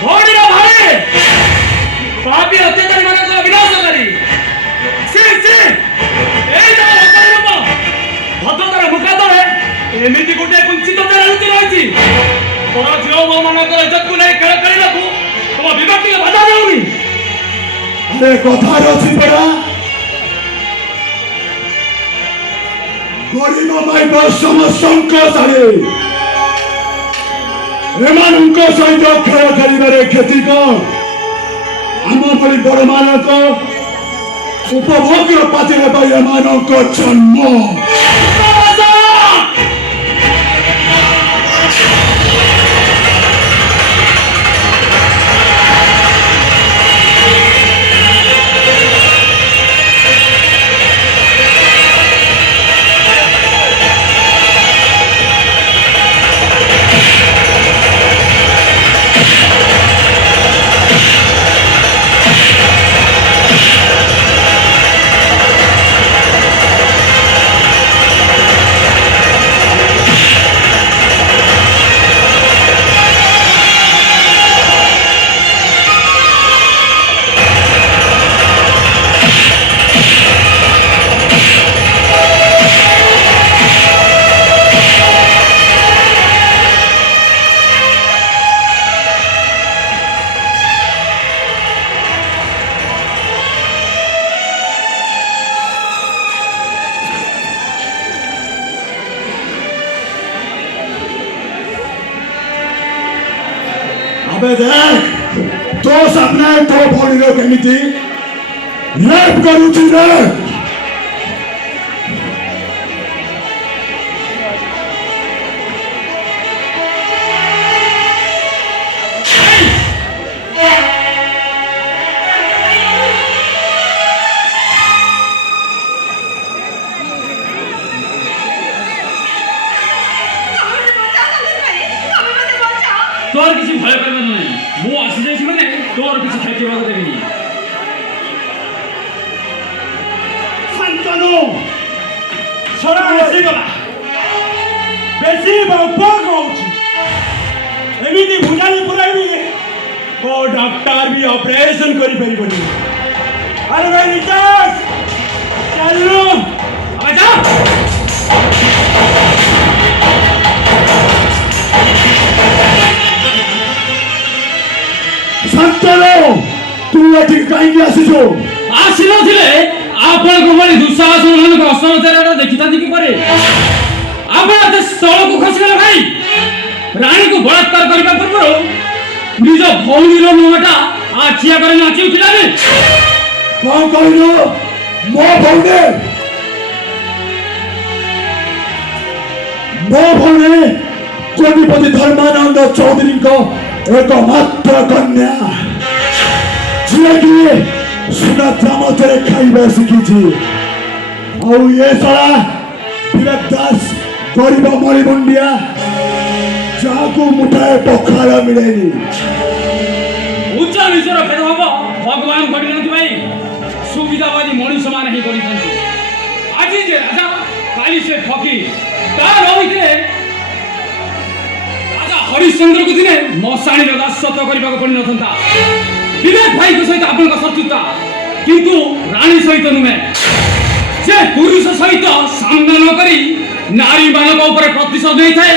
ଭଉଣୀର ଭାଇ ପାପୀ ଅତ୍ୟାଚାରୀ ମାନଙ୍କ ବିନାଶକାରୀ ଏଇ ରୂପ ଭଦ୍ରତାର ମୁଖା ତଳେ ଏମିତି ଗୋଟିଏ କୁଞ୍ଚିତ ଲୁଚି ରହିଛି। ତୋର ଝିଅ ମୋ ମାନଙ୍କର ଇଜ୍ଜତକୁ ନେଇ ଖେଳ ଖେଳିବାକୁ ତମ ବିବେକ ଟିକେ ବାଧା ଦେଉନି। ଆରେ କଥାରେ ଅଛି ପରା, ଗରିବ ମାଇପ ସମସ୍ତଙ୍କ ସାରେ ଏମାନଙ୍କ ସହିତ ଖେଳ ଖେଳିବାରେ କ୍ଷତି କଣ? ଆମ ଭଳି ବଡ଼ମାନଙ୍କ ଉପଭୋଗ୍ୟ ପାଚିରେ ପାଇଁ ଏମାନଙ୍କ ଜନ୍ମ। अबे देख तो सपना तो भौणीर केमिति रेप करूची रे। तोर किसी भय करबे नहीं, मु आसी जाइछि माने तोर किसी खाइके बाग देबिनी। शांतनु छड़ा आसी गला बेसी बाप कहउछि एमिति बुझाली पुराइबी को डॉक्टर भी ऑपरेशन करि परिबनी। अरे भाई रिचार्ज चलो आजा शांतनु तू एठी काहेकि आसीছো? ଆସିନଥିଲେ ଆପଣଙ୍କ ଭଳି ଦୁଃସାହସ ମାନଙ୍କ ଅସମାଚାରଟା ଦେଖିଥାନ୍ତି କି ପରେ? ଆପଣ ଏତେ ସ୍ଥଳକୁ ଖସିଗଲେ ଭାଇ। ରାଣୀକୁ ବଳାତ୍କାର କରିବା ପୂର୍ବରୁ ନିଜ ଭଉଣୀର ମୁହଁଟା ଆଖି ଆଗରେ ନାଚି ଉଠିଲା ରେ। କଣ କହିଲୁ? ମୋ ଭଉଣୀ କୋଟିପତି ଧର୍ମାନନ୍ଦ ଚୌଧୁରୀଙ୍କ एकमात्र कन्या जिएकी सुना चामचरे खाइबा शिखिछि। औ ये सला विवेक दास गरीब मणिमुंडिया जाको मुठाए पखाल मिलेनी। उच्च नीचर भेदभाव भगवान गरिनाथि भाई, सुविधावादी मଣିଷ ମାନେ ହିଁ କରିଥାନ୍ତି। ଆଜି ଯେ ରାଜା କାଲି ସେ ଫକୀର ତାର ଭିତରେ हरिश्चंद्र को दिने मशाणी दासत्व करने को पड़ी नथा। विवेक भाई को सहित आपन शत्रुता किंतु रानी सहित नुहे। से पुरुष सहित सामना न करी नारी मानक ऊपर प्रतिशोध नहीं थाए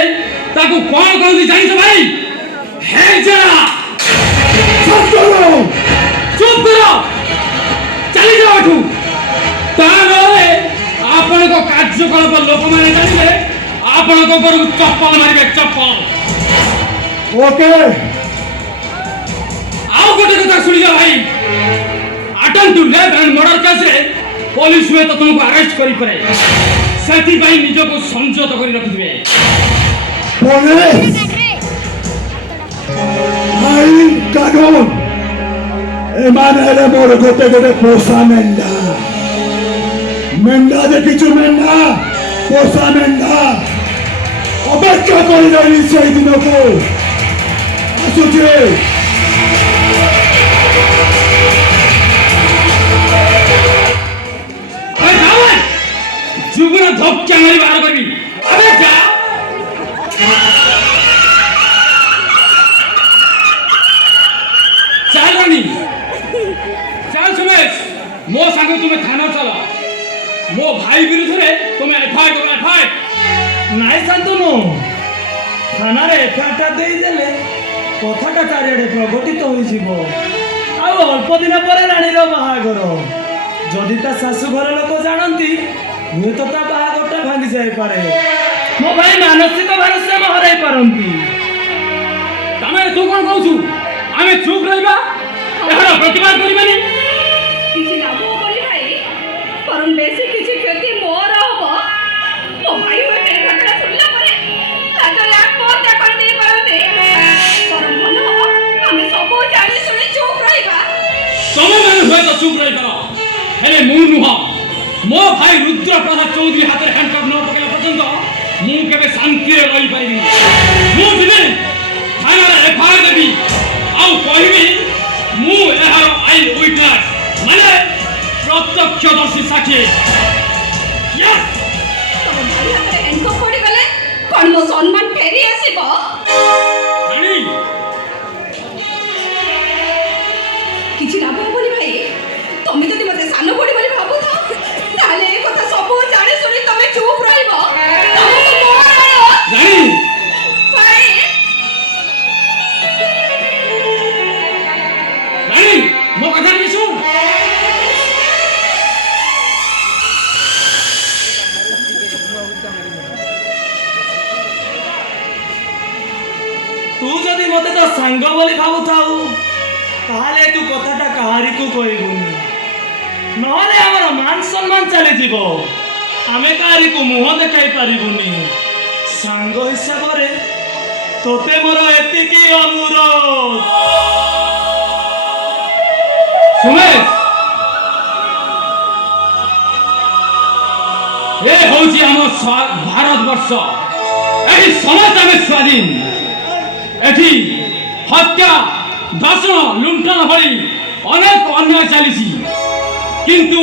ताकू कौन कहती जानिछ भाई? हेजरा चुप करो चली जाओ एठू। तारे आपन को कार्यकलाप लोक माने जानिबे आपन को ऊपर चप्पल मारिबे चप्पल। ओके आओ गोटे कथा सुनी जा भाई। Attempt to rape and murder case रे पुलिस में तो तुमको अरेस्ट करी परे सेति भाई निजो को संजोत करी रखिबे। पुलिस आईन कानून एमाने मोर गोटे गोटे पोसा मेंढा देखिछु मेंढा पोसा मेंढा अपेक्षा करी रही से दिन को आसुचे। जुगुन धक्का मारी बाहर करबी। अबे जा তুমি থানা চাল ମୋ ଭାଇ ବିରୁଦ୍ଧରେ ତୁମେ ଏଫଆଇଆର କର ଏଫଆଇଆର। ନାଇଁ ଶାନ୍ତନୁ, ଥାନାରେ ଏଫଆଇଆରଟା ଦେଇଦେଲେ କଥାଟା ଚାରିଆଡ଼େ ପ୍ରଘଟିତ ହୋଇଯିବ। ଆଉ ଅଳ୍ପ ଦିନ ପରେ ରାଣୀର ବାହାଘର। ଯଦି ତା ଶାଶୁ ଘର ଲୋକ ଜାଣନ୍ତି, ହୁଏତ ତା ବାହାଘରଟା ଭାଙ୍ଗି ଯାଇପାରେ। ମୋ ଭାଇ ମାନସିକ ଭାରସାମ୍ୟ ହରାଇ ପାରନ୍ତି। ତମେ ତୁ କଣ କହୁଛୁ? ଆମେ ଚୁପ୍ ରହିବା, ଏହାର ପ୍ରତିବାଦ କରିବାନି? କିଛି ଲାଭ ହବନି ଭାଇ, ବରଂ ବେଶୀ କିଛି କ୍ଷତି ମୋର ହବ। ମୋ ଭାଇ ଗୋଟେ ଘଟଣା ଶୁଣିଲା ପରେ ରାଗରେ ଆତ୍ମହତ୍ୟା କରିଦେଇ ପାରନ୍ତି। ବରଂ ଭଲ ହବ ଆମେ ସବୁ ଜାଣି ଶୁଣି ଚୁପ୍ ରହିବା। ତମେମାନେ ହୁଏତ ଚୁପ୍ ରହିପାର, ହେଲେ ମୁଁ ନୁହଁ। ମୋ ଭାଇ ରୁଦ୍ର ପ୍ରସାଦ ଚୌଧୁରୀ ହାତରେ ହ୍ୟାଣ୍ଡକପ୍ ନ ପକେଇଲା ପର୍ଯ୍ୟନ୍ତ ମୁଁ କେବେ ଶାନ୍ତିରେ ରହିପାରିବିନି। ମୁଁ ଯିବି ଥାନାରେ ଏଫଆଇଆର ଦେବି, ଆଉ କହିବି ମୁଁ ଏହାର ଆଇ ୱିଟନେସ୍, ମାନେ ପ୍ରତ୍ୟକ୍ଷଦର୍ଶୀ ସାକ୍ଷୀ। Yes! ତମ ଭାଇ ହାତରେ ହ୍ୟାଣ୍ଡକପ୍ ପଡ଼ିଗଲେ କଣ ମୋ ସମ୍ମାନ ଫେରି ଆସିବ? ରାଣୀ, କିଛି ଲାଭ ହବନି ଭାଇ। ତମେ ଯଦି ମତେ ସାନ ପଡ଼ି ବୋଲି ଭାବୁଛ, ତାହେଲେ ଏ କଥା ସବୁ ଜାଣି ଶୁଣି ତମେ ଚୁପ୍ ରହିବ। ତମକୁ ମୋର ରାଣୀ, ଭାଇ ରାଣୀ, ମୋ କଥା ଟିକେ ଶୁଣ। ତୁ ଯଦି ମତେ ତ ସାଙ୍ଗ ବୋଲି ଭାବୁଥାଉ, ତାହେଲେ ତୁ କଥାଟା କାହାରିକୁ କହିବୁନି, ନହେଲେ ଆମର ମାନ ସମ୍ମାନ ଚାଲିଯିବ। ଆମେ କାହାରିକୁ ମୁହଁ ଦେଖାଇ ପାରିବୁନି। ସାଙ୍ଗ ହିସାବରେ ତୋତେ ମୋର ଏତିକି ଅନୁରୋଧ। ସୁମେଶ, ଏ ହଉଛି ଆମ ଭାରତବର୍ଷ। ଏଠି ସମସ୍ତେ ଆମେ ସ୍ୱାଧୀନ। ଏଠି ହତ୍ୟା, ଧର୍ଷଣ, ଲୁଣ୍ଠନ ଭଳି ଅନେକ ଅନ୍ୟାୟ ଚାଲିଛି, କିନ୍ତୁ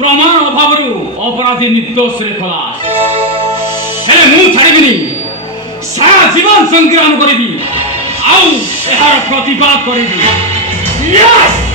ପ୍ରମାଣ ଅଭାବରୁ ଅପରାଧୀ ନିର୍ଦ୍ଦୋଷରେ ଖଲାସ। ହେଲେ ମୁଁ ଛାଡ଼ିବିନି, ସାରା ଜୀବନ ସଂଗ୍ରାମ କରିବି, ଆଉ ଏହାର ପ୍ରତିବାଦ କରିବି। Yes!